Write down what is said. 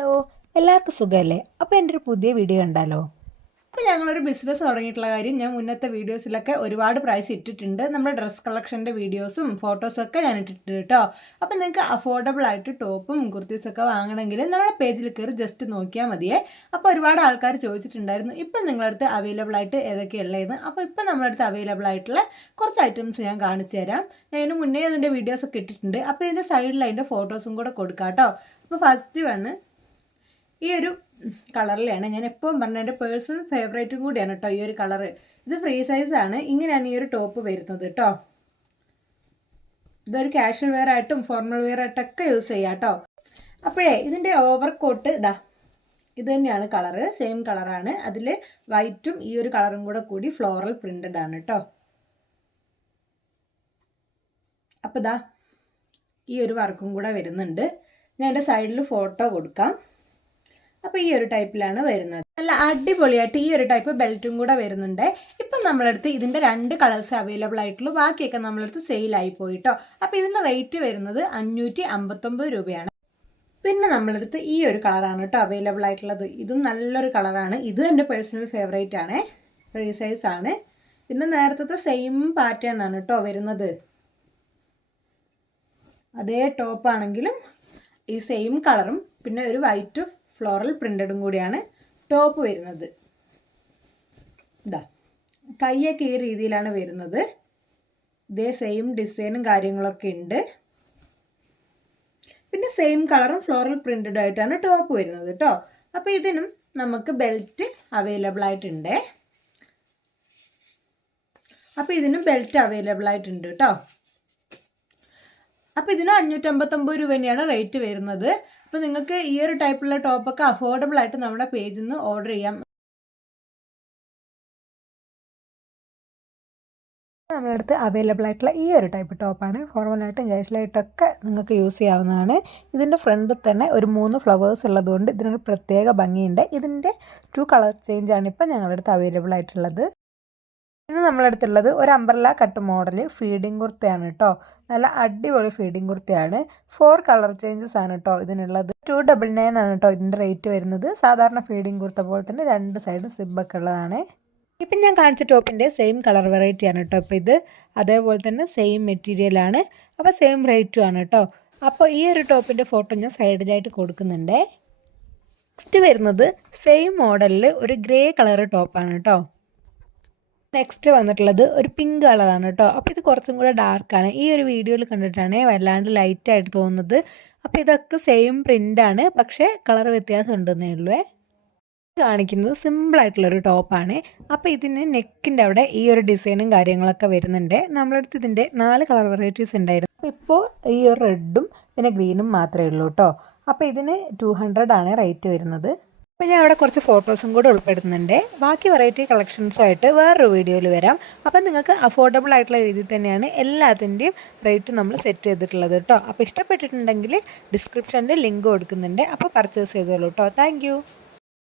Hello എല്ലാവർക്കും സുഖമല്ലേ അപ്പോൾ എന്റെ ഒരു പുതിയ വീഡിയോ കണ്ടാലോ? അപ്പോൾ ഞങ്ങളൊരു ബിസിനസ് തുടങ്ങിയിട്ടുള്ള കാര്യം ഞാൻ മുന്നത്തെ വീഡിയോസിലൊക്കെ ഒരുപാട് പ്രൈസ് ഇട്ടിട്ടുണ്ട്. നമ്മുടെ ഡ്രസ്സ് കളക്ഷന്റെ വീഡിയോസും ഫോട്ടോസും ഒക്കെ ഞാൻ ഇട്ടിട്ടുണ്ട് കേട്ടോ. അപ്പോൾ നിങ്ങൾക്ക് അഫോർഡബിൾ ആയിട്ട് ടോപ്പും കുർത്തീസൊക്കെ വാങ്ങണമെങ്കിൽ നമ്മുടെ പേജിൽ കയറി ജസ്റ്റ് നോക്കിയാൽ മതിയേ. അപ്പോൾ ഒരുപാട് ആൾക്കാർ ചോദിച്ചിട്ടുണ്ടായിരുന്നു ഇപ്പം നിങ്ങളടുത്ത് അവൈലബിൾ ആയിട്ട് ഏതൊക്കെയുള്ളതെന്ന്? അപ്പോൾ ഇപ്പം നമ്മളടുത്ത് അവൈലബിൾ ആയിട്ടുള്ള കുറച്ച് ഐറ്റംസ് ഞാൻ കാണിച്ചു തരാം. ഞാൻ ഇതിന് മുന്നേ അതിന്റെ വീഡിയോസൊക്കെ ഇട്ടിട്ടുണ്ട്. അപ്പോൾ ഇതിന്റെ സൈഡിൽ അതിന്റെ ഫോട്ടോസും കൂടെ കൊടുക്കാം കേട്ടോ. അപ്പോൾ ഫസ്റ്റ് വന്ന് ഈ ഒരു കളറിലാണ്. ഞാൻ എപ്പോഴും പറഞ്ഞ എന്റെ പേഴ്സണൽ ഫേവറേറ്റും കൂടിയാണ് കേട്ടോ ഈ ഒരു കളറ്. ഇത് ഫ്രീ സൈസാണ് ഇങ്ങനെയാണ് ഈ ഒരു ടോപ്പ് വരുന്നത് കേട്ടോ ഇതൊരു കാഷ്വൽ വെയർ ആയിട്ടും ഫോർമൽ വെയർ ആയിട്ടൊക്കെ യൂസ് ചെയ്യാം കേട്ടോ അപ്പോഴേ ഇതിന്റെ ഓവർ കോട്ട് ഇതാ ഇത് തന്നെയാണ് കളറ്. സെയിം കളറാണ് അതിൽ വൈറ്റും ഈ ഒരു കളറും കൂടെ കൂടി ഫ്ലോറൽ പ്രിന്റഡ് ആണ് കേട്ടോ അപ്പോൾ ഇതാ ഈ ഒരു വർക്കും കൂടെ വരുന്നുണ്ട്. ഞാൻ എന്റെ സൈഡിൽ ഫോട്ടോ കൊടുക്കാം. അപ്പോൾ ഈ ഒരു ടൈപ്പിലാണ് വരുന്നത്. നല്ല അടിപൊളിയായിട്ട് ഈ ഒരു ടൈപ്പ് ബെൽറ്റും കൂടെ വരുന്നുണ്ട്. ഇപ്പം നമ്മളടുത്ത് ഇതിന്റെ രണ്ട് കളേഴ്സ് അവൈലബിൾ ആയിട്ടുള്ളൂ. ബാക്കിയൊക്കെ നമ്മളടുത്ത് സെയിലായി പോയിട്ടോ. അപ്പോൾ ഇതിന്റെ റേറ്റ് വരുന്നത് അഞ്ഞൂറ്റി അമ്പത്തൊമ്പത് രൂപയാണ്. പിന്നെ നമ്മളടുത്ത് ഈ ഒരു കളറാണ് കേട്ടോ അവൈലബിൾ ആയിട്ടുള്ളത്. ഇതും നല്ലൊരു കളറാണ്. ഇതും എന്റെ പേഴ്സണൽ ഫേവറേറ്റ് ആണ്. റീസൈസ് സൈസ് ആണ്. പിന്നെ നേരത്തെ സെയിം പാറ്റേൺ ആണ് കേട്ടോ വരുന്നത്. അതേ ടോപ്പാണെങ്കിലും ഈ സെയിം കളറും. പിന്നെ ഒരു വൈറ്റ് ഫ്ലോറൽ പ്രിന്റഡും കൂടിയാണ് ടോപ്പ് വരുന്നത്. ഇതാ കൈയൊക്കെ ഈ രീതിയിലാണ് വരുന്നത്. ഇതേ സെയിം ഡിസൈനും കാര്യങ്ങളൊക്കെ ഉണ്ട്. പിന്നെ സെയിം കളറും ഫ്ലോറൽ പ്രിന്റഡ് ആയിട്ടാണ് ടോപ്പ് വരുന്നത് കേട്ടോ അപ്പോൾ ഇതിനും നമുക്ക് ബെൽറ്റ് അവൈലബിൾ ആയിട്ടുണ്ട്. അപ്പോൾ ഇതിനും ബെൽറ്റ് അവൈലബിൾ ആയിട്ടുണ്ട് കേട്ടോ അപ്പോൾ ഇതിന് അഞ്ഞൂറ്റമ്പത്തൊമ്പത് രൂപ തന്നെയാണ് റേറ്റ് വരുന്നത്. അപ്പോൾ നിങ്ങൾക്ക് ഈ ഒരു ടൈപ്പുള്ള ടോപ്പൊക്കെ അഫോർഡബിൾ ആയിട്ട് നമ്മുടെ പേജിൽ നിന്ന് ഓർഡർ ചെയ്യാം. നമ്മുടെ അടുത്ത് അവൈലബിൾ ആയിട്ടുള്ള ഈ ഒരു ടൈപ്പ് ടോപ്പാണ് ഫോർമലായിട്ടും കാഷ്വലായിട്ടൊക്കെ നിങ്ങൾക്ക് യൂസ് ചെയ്യാവുന്നതാണ്. ഇതിന്റെ ഫ്രണ്ടിൽ തന്നെ ഒരു മൂന്ന് ഫ്ലവേഴ്സ് ഉള്ളതുകൊണ്ട് ഇതിനൊരു പ്രത്യേക ഭംഗിയുണ്ട്. ഇതിന്റെ ടു കളർ ചേഞ്ച് ആണ് ഇപ്പം ഞങ്ങളുടെ അടുത്ത് അവൈലബിൾ ആയിട്ടുള്ളത്. ഇന്ന് നമ്മളടുത്തുള്ളത് ഒരു അംബ്രല്ല കട്ട് മോഡൽ ഫീഡിംഗ് കുർത്തയാണ് കേട്ടോ നല്ല അടിപൊളി ഫീഡിംഗ് കുർത്തയാണ്. ഫോർ കളർ ചേഞ്ചസ് ആണ് കേട്ടോ ഇതിനുള്ളത്. ടു ഡബിൾ നയൻ ആണ് കേട്ടോ ഇതിന്റെ റേറ്റ് വരുന്നത്. സാധാരണ ഫീഡിംഗ് കുർത്ത പോലെ തന്നെ രണ്ട് സൈഡും സിബൊക്കെ ഉള്ളതാണ്. ഇപ്പം ഞാൻ കാണിച്ച ടോപ്പിന്റെ സെയിം കളർ വെറൈറ്റി ആണ് കേട്ടോ അപ്പോൾ ഇത്. അതേപോലെ തന്നെ സെയിം മെറ്റീരിയലാണ് അപ്പോൾ സെയിം റേറ്റും ആണ് കേട്ടോ അപ്പോൾ ഈ ഒരു ടോപ്പിന്റെ ഫോട്ടോ ഞാൻ സൈഡിലായിട്ട് കൊടുക്കുന്നുണ്ട്. നെക്സ്റ്റ് വരുന്നത് സെയിം മോഡലിൽ ഒരു ഗ്രേ കളർ ടോപ്പാണ് കേട്ടോ നെക്സ്റ്റ് വന്നിട്ടുള്ളത് ഒരു പിങ്ക് കളറാണ് കേട്ടോ അപ്പോൾ ഇത് കുറച്ചും കൂടെ ഡാർക്കാണ് ഈ ഒരു വീഡിയോയിൽ കണ്ടിട്ടാണ് വല്ലാണ്ട് ലൈറ്റായിട്ട് തോന്നുന്നത്. അപ്പോൾ ഇതൊക്കെ സെയിം പ്രിന്റാണ് പക്ഷേ കളർ വ്യത്യാസം ഉണ്ടെന്നേ ഉള്ളൂ. കാണിക്കുന്നത് സിമ്പിളായിട്ടുള്ളൊരു ടോപ്പാണ് അപ്പോൾ ഇതിന് നെക്കിന്റെ അവിടെ ഈ ഒരു ഡിസൈനും കാര്യങ്ങളൊക്കെ വരുന്നുണ്ട്. നമ്മളടുത്ത് ഇതിന്റെ നാല് കളർ വെറൈറ്റീസ് ഉണ്ടായിരുന്നു. അപ്പോൾ ഇപ്പോൾ ഈ ഒരു റെഡും പിന്നെ ഗ്രീനും മാത്രമേ ഉള്ളൂ കേട്ടോ അപ്പോൾ ഇതിന് ടു ഹൺഡ്രഡ് ആണ് റേറ്റ് വരുന്നത്. അപ്പോൾ ഞാൻ അവിടെ കുറച്ച് ഫോട്ടോസും കൂടെ ഉൾപ്പെടുത്തുന്നുണ്ട്. ബാക്കി വെറൈറ്റി കളക്ഷൻസുമായിട്ട് വേറൊരു വീഡിയോയിൽ വരാം. അപ്പം നിങ്ങൾക്ക് അഫോർഡബിൾ ആയിട്ടുള്ള രീതിയിൽ തന്നെയാണ് എല്ലാത്തിന്റെയും റേറ്റ് നമ്മൾ സെറ്റ് ചെയ്തിട്ടുള്ളത് കേട്ടോ അപ്പോൾ ഇഷ്ടപ്പെട്ടിട്ടുണ്ടെങ്കിൽ ഡിസ്ക്രിപ്ഷനിൽ ലിങ്ക് കൊടുക്കുന്നുണ്ട്. അപ്പോൾ പർച്ചേസ് ചെയ്തോളൂ കേട്ടോ താങ്ക്